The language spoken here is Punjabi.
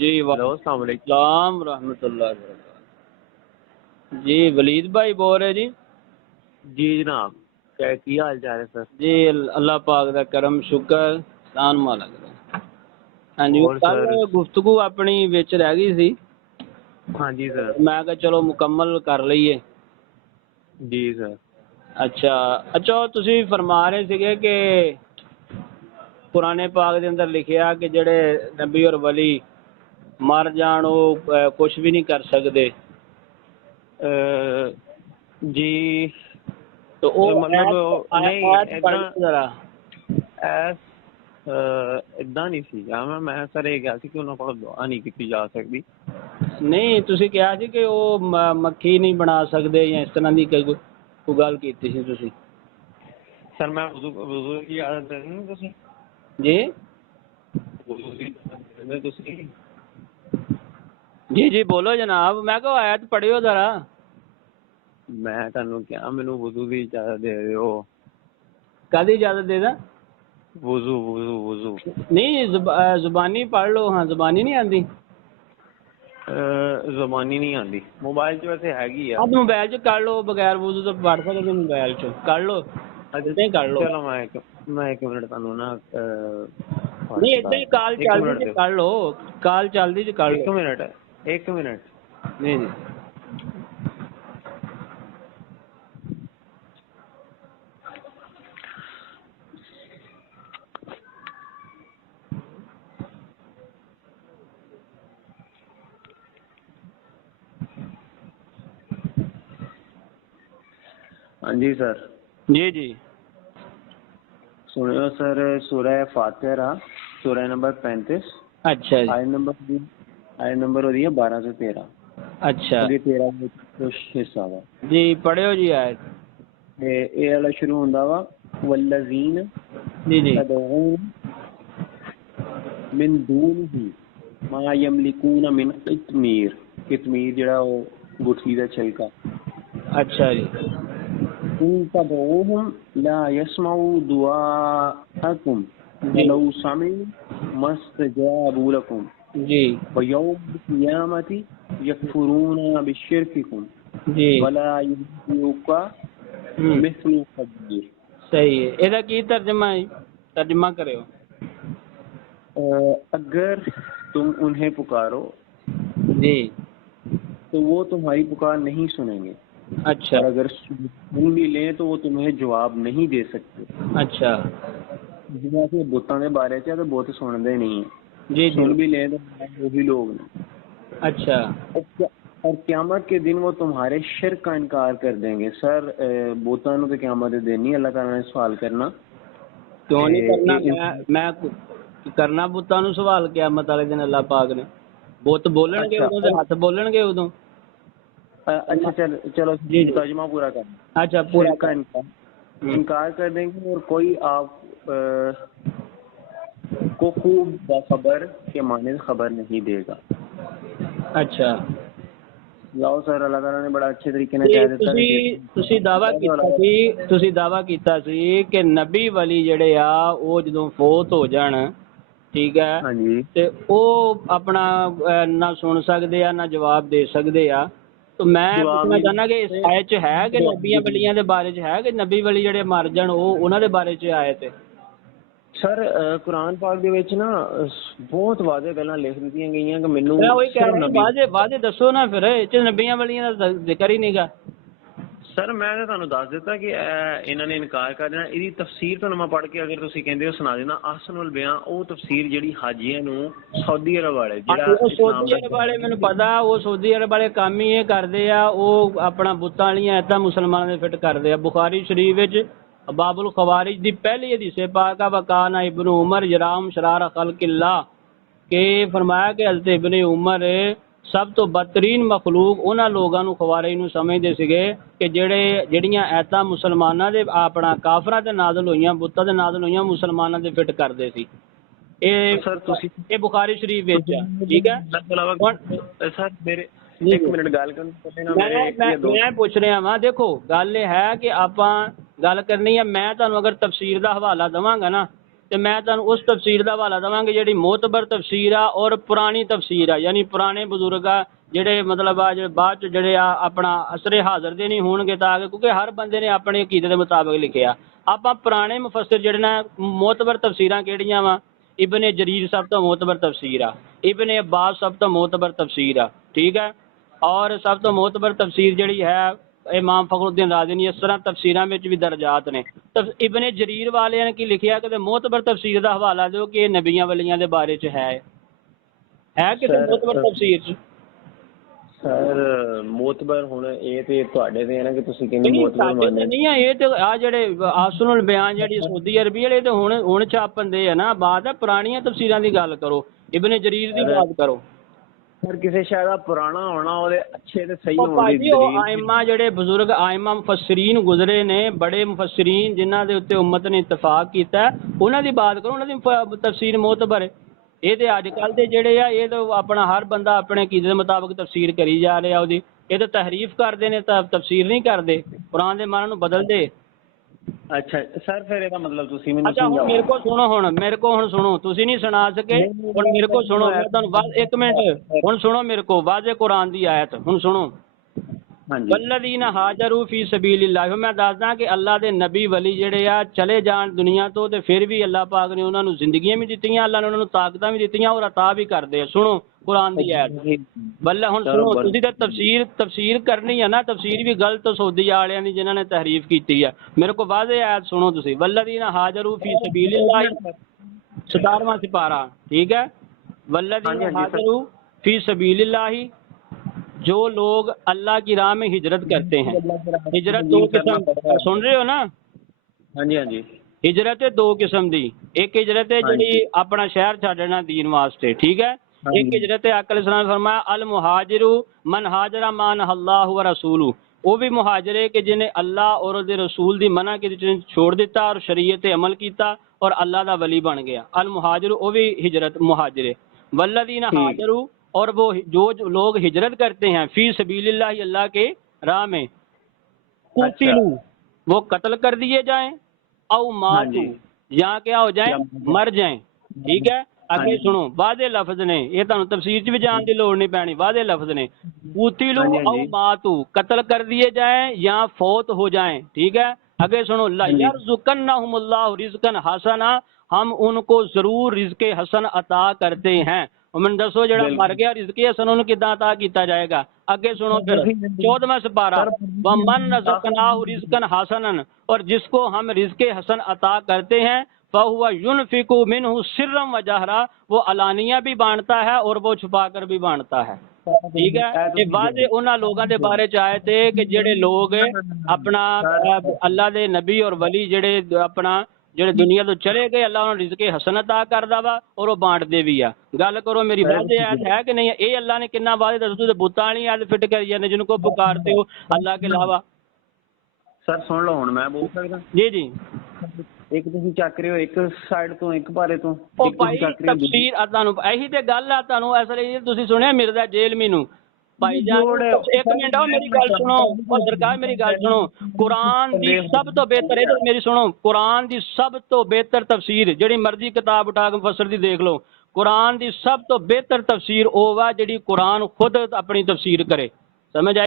جی ہلو السلام علیکم. السلام ورحمۃ اللہ وبرکاتہ. جی ولید بھائی بول رہے جی؟ جی جناب کی حال چال ہے سر؟ جی اللہ پاک دا کرم شکر سان مالک دا. ہاں جی اور کل سر؟ گفتگو اپنی وچ رہ گئی سی. ہاں جی سر. میں کہ چلو مکمل کر لئیے. جی سر. اچھا تسی فرما رہے سکے کہ قرآن پاک دے اندر لکھیا کہ جڑے نبی اور ولی مر جان وہ کچھ بھی نہیں کر سکتے. جی تو وہ مطلب نہیں پڑھ ذرا. اداں نہیں سی میں سر یہ کہا سی کہ انہوں کو دعا نہیں کی جا سکتی. نہیں تسی کہا سی کہ وہ مکھی نہیں بنا سکتے یا اس طرح کی کوئی گل کیتی سی تسی. سر میں وضو کی عادت نہیں تسی جی جی بولو جناب. میں کہ آیت پڑھیو ذرا. میں تانوں کیا مینوں وضو کی اجازت دے رہے ہو؟ کدی اجازت دے دا؟ وضو وضو وضو نہیں زبانی پڑھ لو. ہاں زبانی نہیں آتی. زبانی نہیں آتی. موبائل چ ویسے ہے اب موبائل چ کر لو بغیر وضو تو پڑھ سکتے. موبائل چ کر لو. ادے کر لو. چلو میں ایک منٹ تانوں نا نہیں ادھر ہی کال چلتی جی کر لو. کال چلتی جی کر لو. ایک منٹ. نہیں نہیں ہاں جی سر. جی سنو سر سورہ فاتحہ سورہ نمبر 35. اچھا جی. آیت نمبر ہو رہی ہے 12 سے 13. اچھا 13 حصہ وا جی پڑھیو جی آیت. یہ والا شروع ہوندا وا والذین جی تدعون من دونہ ما یملکون من قطمیر. قطمیر جڑا وہ گٹھی دا چھلکا. اچھا جی. ان تدعوهم لا يسمعوا دعاءکم ولو سمعوا ما استجابوا لكم جی ويوم القیامة یکفرون بشرککم ولا ينبئک مثل خبیر. صحیح ہے. یہ کی ترجمہ ہے؟ ترجمہ کرو. اگر تم انہیں پکارو جی تو وہ تمہاری پکار نہیں سنیں گے. اچھا اور اگر سن بھی لیں تو وہ تمہیں جواب نہیں دے سکتے. اچھا جیسے بتوں کے بارے چ تو بت سنتے نہیں ہیں. جی سن بھی لیں تو وہی لوگ ہیں. اچھا اور قیامت کے دن وہ تمہارے شرک کا انکار کر دیں گے. سر بتوں تو قیامت دن نہیں اللہ تعالیٰ نے سوال کرنا. کیوں نہیں کرنا؟ میں کرنا بتوں سوال قیامت والے دن اللہ پاک نے. بت بولن گے ادو تے ہاتھ بولن گے ادو. اچھا چلو ترجمہ پورا کرنا. اچھا پورا کا انکار کر دیں گے اور کوئی آپ کو خوب باخبر کے معنی خبر نہیں دے گا. اچھا لاؤ سر اللہ تعالیٰ نے بڑا اچھے طریقے سے کہہ دیتا ہے. تسی دعویٰ کیتا سی کہ نبی ولی جڑے آ وہ جدوں فوت ہو جان ٹھیک ہے ہاں جی تے او اپنا نہ سن سکتے آ نہ جواب دے سکتے آ. تو میں پوچھنا چاہنا کہ اس آیت چ ہے کہ نبیاں ولیاں دے بارے چ ہے کہ نبی ولی جڑے مر جان وہ انہاں دے بارے چ آئے تھے؟ سر قرآن پاک دے وچ نا بہت واضح گلاں لکھ دتیاں گئیاں کہ مینوں میں وہی کہہ رہا ہوں واضح دسو نا پھر اچ نبیاں ولیاں دا ذکر ہی نہیں گا. سر میں نے تانوں دس دیتا کہ انہاں نے انکار کر دینا. ਇਹਦੀ تفسیر تو میں پڑھ کے اگر ਤੁਸੀਂ ਕਹਿੰਦੇ ਹੋ ਸੁਣਾ ਦੇਣਾ. احسن البیان ਉਹ تفسیر ਜਿਹੜੀ ਹਾਜੀਆਂ ਨੂੰ سعودی عرب والے ਜਿਹੜਾ سعودی عرب والے ਮੈਨੂੰ پتا وہ سعودی عرب والے ਕੰਮ ਹੀ ਇਹ ਕਰਦੇ ਆ. ਉਹ ਆਪਣਾ ਬੁੱਤਾਂ ਵਾਲੀਆਂ ਐਤਾਂ ਮੁਸਲਮਾਨਾਂ ਦੇ ਫਿੱਟ ਕਰਦੇ ਆ. ਬੁਖਾਰੀ ਸ਼ਰੀਫ ਵਿੱਚ باب الخوارج دی پہلی حدیث پاک وکانا ابن عمر یرام شرار خلق اللہ کہ فرمایا کہ حضرت ابن عمر سب تو بدترین مخلوق انہاں لوگاں نو خوارج نو سمجھدے سگے کہ جڑیاں ایتاں مسلماناں دے اپنا کافراں تے نازل ہوئیاں بتاں تے نازل ہوئیاں مسلماناں دے فٹ کردے سی. اے بخاری شریف وچ ٹھیک ہے. سر میرے ایک منٹ گل کرن میں پوچھ رہا ہاں. دیکھو گل یہ ہے کہ آپاں گل کرنی ہے. میں تانوں اگر تفسیر دا حوالہ دواں گا نا ਤੇ ਮੈਂ ਤੁਹਾਨੂੰ ਉਸ ਤਫਸੀਰ ਦਾ ਹਵਾਲਾ ਦੇਵਾਂਗੇ ਜਿਹੜੀ ਮੋਤਬਰ ਤਫਸੀਰ ਆ ਔਰ ਪੁਰਾਣੀ ਤਫਸੀਰ ਆ, ਯਾਨੀ ਪੁਰਾਣੇ ਬਜ਼ੁਰਗ ਆ ਜਿਹੜੇ ਮਤਲਬ ਆ ਜਿਹੜੇ ਬਾਅਦ ਚ ਜਿਹੜੇ ਆ ਆਪਣਾ ਅਸਰੇ ਹਾਜ਼ਰ ਦੇ ਨਹੀਂ ਹੋਣਗੇ ਤਾਂ ਕਿ ਕਿਉਂਕਿ ਹਰ ਬੰਦੇ ਨੇ ਆਪਣੇ ਅਕੀਦੇ ਦੇ ਮੁਤਾਬਕ ਲਿਖਿਆ। ਆਪਾਂ ਪੁਰਾਣੇ ਮੁਫੱਸਿਰ ਜਿਹੜੇ ਨਾ ਮੋਤਬਰ ਤਫਸੀਰਾਂ ਕਿਹੜੀਆਂ ਵਾ, ਇਬਨ ਜਰੀਰ ਸਭ ਤੋਂ ਮੋਤਬਰ ਤਫਸੀਰ ਆ, ਇਬਨ ਅब्बास ਸਭ ਤੋਂ ਮੋਤਬਰ ਤਫਸੀਰ ਆ, ਠੀਕ ਹੈ। ਔਰ ਸਭ ਤੋਂ ਮੋਤਬਰ ਤਫਸੀਰ ਜਿਹੜੀ ਹੈ ਇਮਾਮ ਫਖਰੁद्दीन ਰਾਜ਼ੀ ਨੇ। ਇਸ ਤਰ੍ਹਾਂ ਤਫਸੀਰਾਂ ਵਿੱਚ ਵੀ ਦਰਜਾਤ ਨੇ। ਇਬਨ ਜਰੀਰ ਵਾਲਿਆਂ ਨੇ ਕੀ ਲਿਖਿਆ ਕਿ ਮੋਤਬਰ ਤਫਸੀਰ ਦਾ ਹਵਾਲਾ ਦਿਓ ਕਿ ਇਹ ਨਬੀਆਂ ਵਲੀਆਂ ਦੇ ਬਾਰੇ ਚ ਹੈ ਕਿਤੇ ਮੋਤਬਰ ਤਫਸੀਰ ਚ? ਸਰ ਮੋਤਬਰ ਹੁਣ ਇਹ ਤੇ ਤੁਹਾਡੇ ਤੇ ਹੈ ਨਾ ਕਿ ਤੁਸੀਂ ਕਿੰਨੀ ਮੋਤਬਰ ਮੰਨਦੇ ਨਹੀਂ ਆ। ਇਹ ਤੇ ਆ ਜਿਹੜੇ ਆਸनुल ਬਿਆਨ ਜਿਹੜੀ ਸਊਦੀ ਅਰਬੀ ਵਾਲੇ ਤੇ ਹੁਣ ਛਾਪਣ ਦੇ ਆ ਨਾ, ਬਾਤ ਹੈ ਪੁਰਾਣੀਆਂ ਤਫਸੀਰਾਂ ਦੀ ਗੱਲ ਕਰੋ, ਇਬਨ ਜਰੀਰ ਦੀ ਬਾਤ ਕਰੋ। ਸਰ ਕਿਸੇ ਸ਼ਾਇਦ ਦਾ ਪੁਰਾਣਾ ਹੋਣਾ ਉਹਦੇ ਅੱਛੇ ਤੇ ਸਹੀ ਹੋਣ ਭਾਜੀ ਉਹ ਆਇਮਾ ਜਿਹੜੇ ਬਜ਼ੁਰਗ ਆਇਮਾ ਮੁਫੱਸਿਰੀਨ ਗੁਜ਼ਰੇ ਨੇ, ਬੜੇ ਮੁਫੱਸਿਰੀਨ ਜਿਨ੍ਹਾਂ ਦੇ ਉੱਤੇ ਉਮਤ ਨੇ ਇਤਫਾਕ ਕੀਤਾ, ਉਹਨਾਂ ਦੀ ਬਾਤ ਕਰੋ, ਉਹਨਾਂ ਦੀ ਤਫਸੀਰ ਮੋਤਬਰ ਹੈ। ਇਹ ਤੇ ਅੱਜ ਕੱਲ੍ਹ ਦੇ ਜਿਹੜੇ ਆ ਇਹ ਤਾਂ ਆਪਣਾ ਹਰ ਬੰਦਾ ਆਪਣੇ ਅਕੀਦੇ ਦੇ ਮੁਤਾਬਕ ਤਫਸੀਰ ਕਰੀ ਜਾ ਰਿਹਾ ਉਹਦੀ। ਇਹ ਤਾਂ ਤਹਰੀਫ ਕਰਦੇ ਨੇ, ਤਾਂ ਤਫਸੀਰ ਨਹੀਂ ਕਰਦੇ, ਕੁਰਾਨ ਦੇ ਮਾਨਾਂ ਨੂੰ ਬਦਲਦੇ। ਅੱਛਾ ਸਰ ਫਿਰ ਇਹਦਾ ਮਤਲਬ ਤੁਸੀਂ ਮੈਨੂੰ ਅੱਛਾ ਹੁਣ ਮੇਰੇ ਕੋਲ ਸੁਣੋ, ਮੇਰੇ ਕੋਲ ਸੁਣੋ, ਤੁਸੀਂ ਨਹੀਂ ਸੁਣਾ ਸਕੇ, ਹੁਣ ਮੇਰੇ ਕੋਲ ਸੁਣੋ, ਮੈਂ ਤੁਹਾਨੂੰ ਇੱਕ ਮਿੰਟ ਹੁਣ ਸੁਣੋ ਮੇਰੇ ਕੋਲ ਵਾਜ਼ੇ ਕੁਰਾਨ ਦੀ ਆਇਤ ਹੁਣ ਸੁਣੋ। ਹਾਂਜੀ ਵੱਲਦੀਨ ਹਾਜਰੂ ਫੀ ਸਬੀਲਿल्लाह। ਮੈਂ ਦੱਸਦਾ ਕਿ ਅੱਲਾ ਦੇ ਨਬੀ ਵਲੀ ਜਿਹੜੇ ਆ ਚਲੇ ਜਾਣ ਦੁਨੀਆ ਤੋਂ ਤੇ ਫਿਰ ਵੀ ਅੱਲਾ ਪਾਕ ਨੇ ਉਹਨਾਂ ਨੂੰ ਜ਼ਿੰਦਗੀਆਂ ਵੀ ਦਿੱਤੀਆਂ, ਅੱਲਾ ਨੇ ਉਹਨਾਂ ਨੂੰ ਤਾਕਤਾਂ ਵੀ ਦਿੱਤੀਆਂ ਔਰ ਅਤਾ ਵੀ ਕਰਦੇ ਆ। ਸੁਣੋ ਕੁਰਾਨ ਦੀ ਆਇਤ ਬੱਲਾ ਹੁਣ ਸੁਣੋ। ਤੁਸੀਂ ਤਾਂ ਤਫਸੀਰ ਕਰਨੀ ਹੈ ਨਾ, ਤਫਸੀਰ ਵੀ ਗਲਤ ਸਊਦੀ ਵਾਲਿਆਂ ਦੀ ਜਿਨ੍ਹਾਂ ਨੇ ਤਹਰੀਫ ਕੀਤੀ ਆ। ਮੇਰੇ ਕੋਲ ਵਾਜ਼ੇ ਆਇਤ ਸੁਣੋ ਤੁਸੀਂ। ਵੱਲਦੀਨ ਹਾਜਰੂ ਫੀ ਸਬੀਲਿल्लाह 17ਵਾਂ ਸਿਪਾਰਾ, ਠੀਕ है। वल्लज़ीना हाजरू फी सबीलिल्लाह, जो लोग अल्लाह की राह में हिजरत करते हैं। हिजरत दो किस्म, सुन रहे हो ना? हाँ जी हाँ जी। हिजरत है दो किस्म दी, एक हिजरत है जी अपना शहर छाड़ना दीन वास्ते, ठीक है। एक हिजरत है आका अलैहिस्सलाम ने फरमाया अल मुहाजिरु मन हाजरा मान अल्लाह व रसूलु। वो भी मुहाजिर है कि जिन्हें अल्लाह और उसके रसूल दी मना की छोड़ दिता और शरीयत अमल किया और अल्लाह दा वली बन गया। अल मुहाजिर वो भी हिजरत मुहाजिर है। वल्लदीना हाजरू, और वो जो लोग हिजरत करते हैं फी सबीलिल्लाह, अल्लाह के राह में, कुतिलू वो कत्ल कर दिए जाएं, औ मातू या क्या हो जाएं, मर जाएं, ठीक है। आगे सुनो वादे लफ्ज ने, ये तुहानू तफसीर च भी जान की लोड़ नहीं पैनी, वादे लफ्ज ने। कुतिलू औ मातू, कत्ल कर दिए जाएं या फौत हो जाएं, ठीक है। आगे सुनो ला यरज़ुकन्नहुमुल्लाहु रिज़्क़न हसना, हम उनको जरूर रिज़्क़े हसन अता करते हैं। मैं दसो जड़ा मर गया रिज़्क़े हसन उन्हें किदां अता किया जाएगा। आगे सुनो फिर 14वां सिपारा, वमन रज़क़नाहु रिज़्क़न हसनन, और जिसको हम रिज़्क़े हसन अता करते हैं फहुवा युनफिकु मिनहु सिर्रम व जहरा, वो अलानिया भी बांटता है और वो छुपा कर भी बांटता है, ठीक है। ये वादे उन्हां लोगों के बारे च आए थे कि जेड़े लोग अपना अल्लाह दे नबी और वली जेड़े अपना ਜਿਹੜੇ ਦੁਨੀਆ ਤੋਂ ਚਲੇ ਗਏ, ਅੱਲਾਹ ਉਹਨਾਂ ਨੂੰ ਰਿਜ਼ਕੇ ਹਸਨ ਅਤਾ ਕਰਦਾ ਵਾ ਔਰ ਉਹ ਬਾਂਟਦੇ ਵੀ ਆ। ਗੱਲ ਕਰੋ ਮੇਰੀ ਵਾਜ਼ੇ ਆਇਤ ਹੈ ਕਿ ਨਹੀਂ? ਇਹ ਅੱਲਾਹ ਨੇ ਕਿੰਨਾ ਵਾਅਦੇ ਦੱਸੋ, ਤੁਸੀਂ ਬੁੱਤਾਂ ਵਾਲੀ ਆਇਤ ਫਿੱਟ ਕਰੀ ਜਾਂਦੇ ਜਿਹਨੂੰ ਕੋ ਪੁਕਾਰਤੇ ਹੋ ਅੱਲਾਹ ਕੇ ਇਲਾਵਾ। ਸਰ ਸੁਣ ਲਓ ਹੁਣ ਮੈਂ ਬੋਲ ਸਕਦਾ? ਜੀ ਜੀ। ਇੱਕ ਤੁਸੀਂ ਚੱਕ ਰਹੇ ਹੋ ਇੱਕ ਸਾਈਡ ਤੋਂ, ਇੱਕ ਬਾਰੇ ਤੋਂ, ਉਹ ਭਾਈ ਤਫਸੀਰ ਤੁਹਾਨੂੰ ਇਹੀ ਤੇ ਗੱਲ ਆ, ਤੁਹਾਨੂੰ ਅਸਲ ਤੁਸੀਂ ਸੁਣਿਆ ਮਿਰਜ਼ਾ ਜੇਲਮੀ ਨੂੰ ਭਾਈ ਜਾਨ, ਇੱਕ ਮਿੰਟ ਆਓ ਮੇਰੀ ਗੱਲ ਸੁਣੋ, ਉਹ ਸਰਕਾਰ ਮੇਰੀ ਗੱਲ ਸੁਣੋ। ਕੁਰਾਨ ਦੀ ਸਭ ਤੋਂ ਬਿਹਤਰ, ਇਹ ਮੇਰੀ ਸੁਣੋ, ਕੁਰਾਨ ਦੀ ਸਭ ਤੋਂ ਬਿਹਤਰ ਤਫਸੀਰ ਜਿਹੜੀ ਮਰਜ਼ੀ ਕਿਤਾਬ ਉਠਾ ਕੇ ਮੁਫੱਸਰ ਦੀ ਦੇਖ ਲਓ, ਕੁਰਾਨ ਦੀ ਸਭ ਤੋਂ ਬਿਹਤਰ ਤਫਸੀਰ ਉਹ ਵਾ ਜਿਹੜੀ ਕੁਰਾਨ ਖੁਦ ਆਪਣੀ ਤਫਸੀਰ ਕਰੇ, ਸਮਝ ਆਈ?